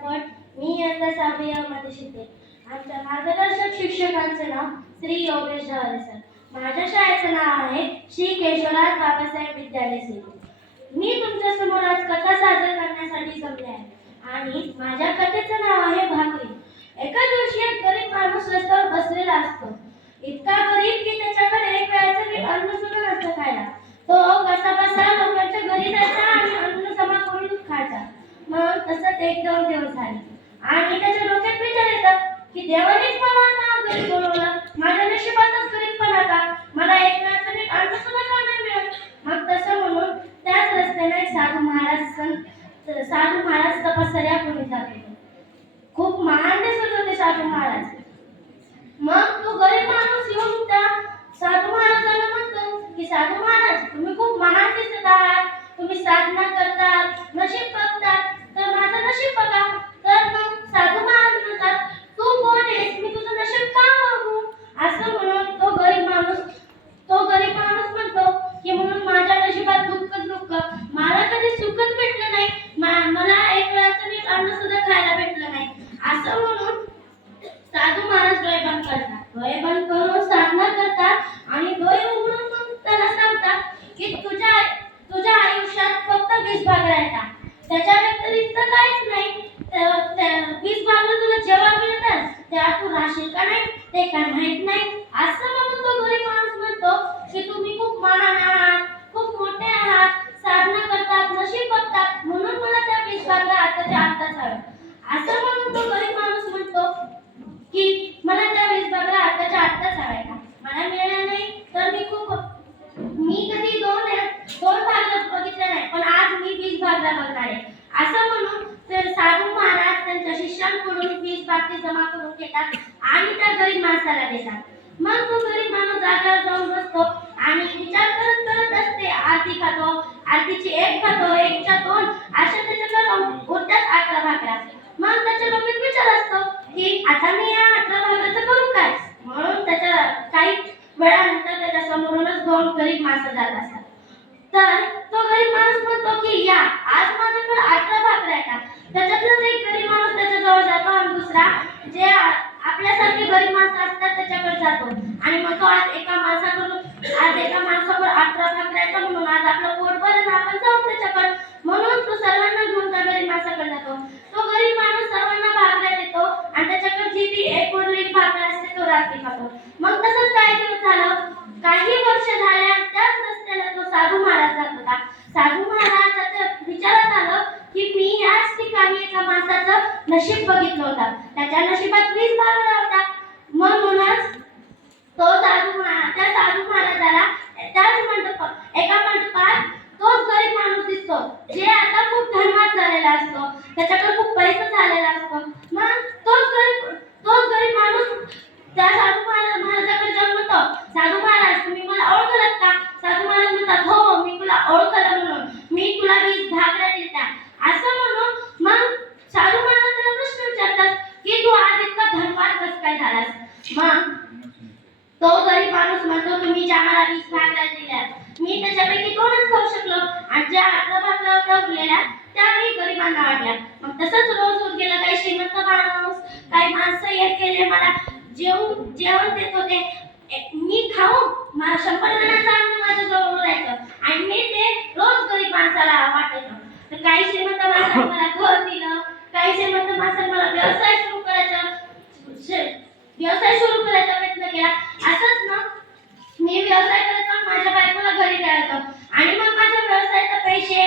आपण मी इयत्ता 6वी मध्ये शिकते. आमच्या मार्गदर्शक शिक्षकांचे नाव श्री योगेश ढावरे सर. माझ्या शाळेचं नाव आहे श्री केशवराज बाबासाहेब विद्यालय सेलू. मी तुमच्या समोर आज कथा सादर करण्यासाठी जमले आहे आणि माझ्या कथेचं नाव आहे भाकरी. एका दिवशी एक गरीब माणूस रस्त्यावर बसलेला असतो. इतका गरीब की त्याच्याकडे एक वेळाचं नीट अन्न सुद्धा नसतं खायला. तो कसाबसा लोकांच्या घरी जायचा आणि अन्न जमा करून खायचा. मग तसंच एक दोन दिवस झाले आणि त्याच्या डोक्यात विचार येतात की देवानेच मला आता गरीब बनवलं, माझ्या नशिबातच गरीबपणा का, मला एक वेळाचं नीट अन्न सुद्धा का नाही मिळत. मग तसं म्हणून त्याच रस्त्याने साधू महाराज तपश्चर्या करून जात होते. खूप महान दिसत होते साधू महाराज. मग तो गरीब माणूस येऊन त्या साधू महाराजांना म्हणतो की साधू महाराज, तुम्ही खूप महान दिसत आहात, तुम्ही साधना करतात, नशीब बघतात, तर माझं नशीब बघा. तर मग साधू महाराज म्हणतात, तू कोण आहेस, मी तुझं नशीब का बघू. असं म्हणून तो गरीब माणूस म्हणतो की म्हणून माझ्या नशिबात दुःख, मला कधी सुखच भेटलं नाही, मला एक वेळाचं नीट अन्न सुद्धा खायला भेटलं नाही. असं म्हणून साधू महाराज डोळे बंद करतात. डोळे बंद करून साधना करतात आणि डोळे उघडून मग त्याला सांगतात की तुझ्या आयुष्यात फक्त 20 भाकऱ्या येतात, त्याच्या व्यतिरिक्त काहीच नाही. 20 भाकऱ्या तुला जेव्हा मिळतात तेव्हा तू राहशील का नाही ते काय माहित नाही. असं म्हणून तो गरीब माणूस म्हणतो की तुम्ही खूप महान आहात, खूप मोठे आहात, साधना करतात, नशीब बघतात, म्हणून मला त्या 20 भाकऱ्या आताच्या आत्ताच हव्या. असं म्हणून तो गरीब माणूस म्हणतो की मला त्या 20 भाकऱ्या आताच्या आत्ताच हव्या का, मला मिळाल्या नाही तर मी कधी दोन भाकऱ्या बघितल्या नाही, पण आज मी 20 भाकऱ्या बघणार आहे. असं म्हणून ते साधू महाराज त्यांच्या शिष्यांकडून 20 भाकरी जमा करून घेतात आणि त्या गरीब माणसाला देतात. मग तो गरीब माणूस जागेवर जाऊन बसतो आणि विचार करत असते. आरती खातो, आरतीची एक खातो, एकच्या 2 अशा त्याच्याकडे उरतात 11 भाकऱ्या. मग त्याच्या डोक्यात विचार असतो की आता मी या 18 भाकऱ्याचं करू काय. म्हणून त्याच्या काही वेळानंतर त्याच्या समोरूनच 2 गरीब माणसं जात असतात. तर तो गरीब माणूस म्हणतो की या आज माझ्याकडे 18 भाकऱ्या आहेत. त्याच्यातलाच एक गरीब माणूस त्याच्याजवळ जातो आणि दुसरा जे आपल्यासारखे गरीब माणसं असतात त्याच्याकडे जातो आणि म्हणतो आज एका माणसावर 18 भाकऱ्या आहेत म्हणून आज आपलं पोट भरेल, आपण जाऊ त्याच्याकडे. म्हणून तो सर्वांना घेऊन त्या गरीब माणसाकडे जातो. तो गरीब माणूस सर्वांना भाकऱ्या देतो आणि त्याच्याकडे जी ती एक उरलेली भाकर असते तो रात्री खातो. मग तसंच काही दिवस झालं, काही वर्ष झाल्या, त्याच रस्त्याला तो साधू महाराज जात होता. साधू महाराजाच्या विचारात आलं की मी याच ठिकाणी एका माणसाचं नशीब बघितलं होतं, त्याच्या नशिबात 20 भाकऱ्या होत्या. म्हणूनच त्या साधू महाराजाला एका मंडपात तोच गरीब माणूस दिसतो जे आता खूप धनवान झालेला असतो, त्याच्याकडे खूप पैसा झालेला असतो. मग तोच गरीब माणूस त्या साधू महाराजाकडे जाऊन म्हणतो, साधू महाराज तुम्ही मला ओळखलं का. साधू महाराज म्हणतात, हो मी तुला ओळखलं म्हणून मी तुला 20 भाकऱ्या दिल्या. असं म्हणून मग साधू महाराज त्याला प्रश्न विचारतात की तू आज इतका धनवान कसं काय झालास. मग तो गरीब माणूस म्हणतो, तुम्ही ज्या मला 20 भाकऱ्या दिल्या मी त्याच्यापैकी 2च खाऊ शकलो आणि ज्या 18 भाकऱ्या होत्या उरलेल्या त्या मी गरिबांना वाटल्या. मग तसंच रोज होत गेलं. काही श्रीमंत माणूस, काही माणसं येत गेले, मला जेवण देत होते. मी खाऊन 100 जणांचं अन्न माझ्याजवळ उरायचं आणि मी ते रोज गरीब माणसाला वाटायचं. तर काही श्रीमंत माणसाने मला घर दिलं, काही श्रीमंत माणसाने मला व्यवसाय सुरू करायचा प्रयत्न केला. असंच ना मी व्यवसाय करायचा, माझ्या बायकोला घरी ठेवायचं आणि मग माझ्या व्यवसायाचे पैसे,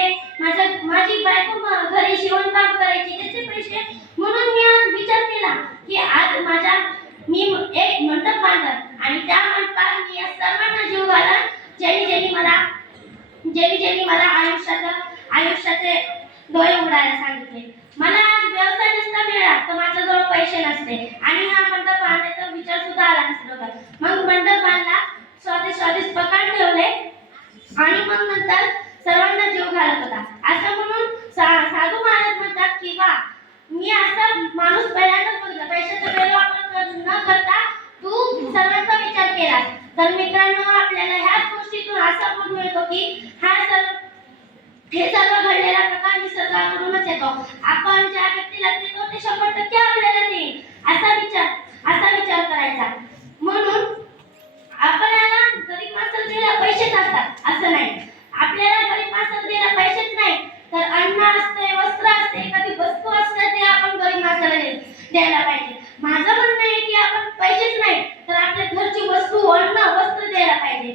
माझी बायको घरी शिवणकाम करायची त्याचे पैसे. म्हणून मी आज विचार केला की आज मी एक मंडप बांधला आणि त्या मंडपात मी या सर्वांना जीव घाला ज्यांनी मला आयुष्याचे डोळे उघडायला सांगितले. मला आज व्यवसाय नसता मिळाला तर माझ्याजवळ पैसे नसते आणि हा मंडप बांधण्याचा विचार सुद्धा आला नसता. मग मंडप बांधला, स्वादिष्ट पकवान ठेवले आणि मग नंतर सर्वांना जीव घालत होता. असं म्हणून साधू महाराज म्हणतात की वा, मी असा माणूस पहिल्यांदाच बघितला. पैशाचा गैरवापर न करता तू सर्वांचा विचार केला. तर मित्रांनो, आपल्याला ह्याच गोष्टीतून असा बोध मिळतो की हे सर्व घडलेला प्रकार निसर्गाकडूनच येतो. आपण ज्या व्यक्तीला देतो ते 100% आपल्याला देईल असा विचार करायचा. म्हणून आपल्याला गरीब माणसाला द्यायला पैसेच असतात असं नाही. आपल्याला गरीब माणसाला द्यायला पैसेच नाही तर अन्न असते, वस्त्र असते, एखादी वस्तू असते ते आपण गरीब माणसाला द्यायला पाहिजे. माझं म्हणणं आहे की आपण पैसेच नाही तर आपल्या घरची वस्तू, अन्न, वस्त्र द्यायला पाहिजे.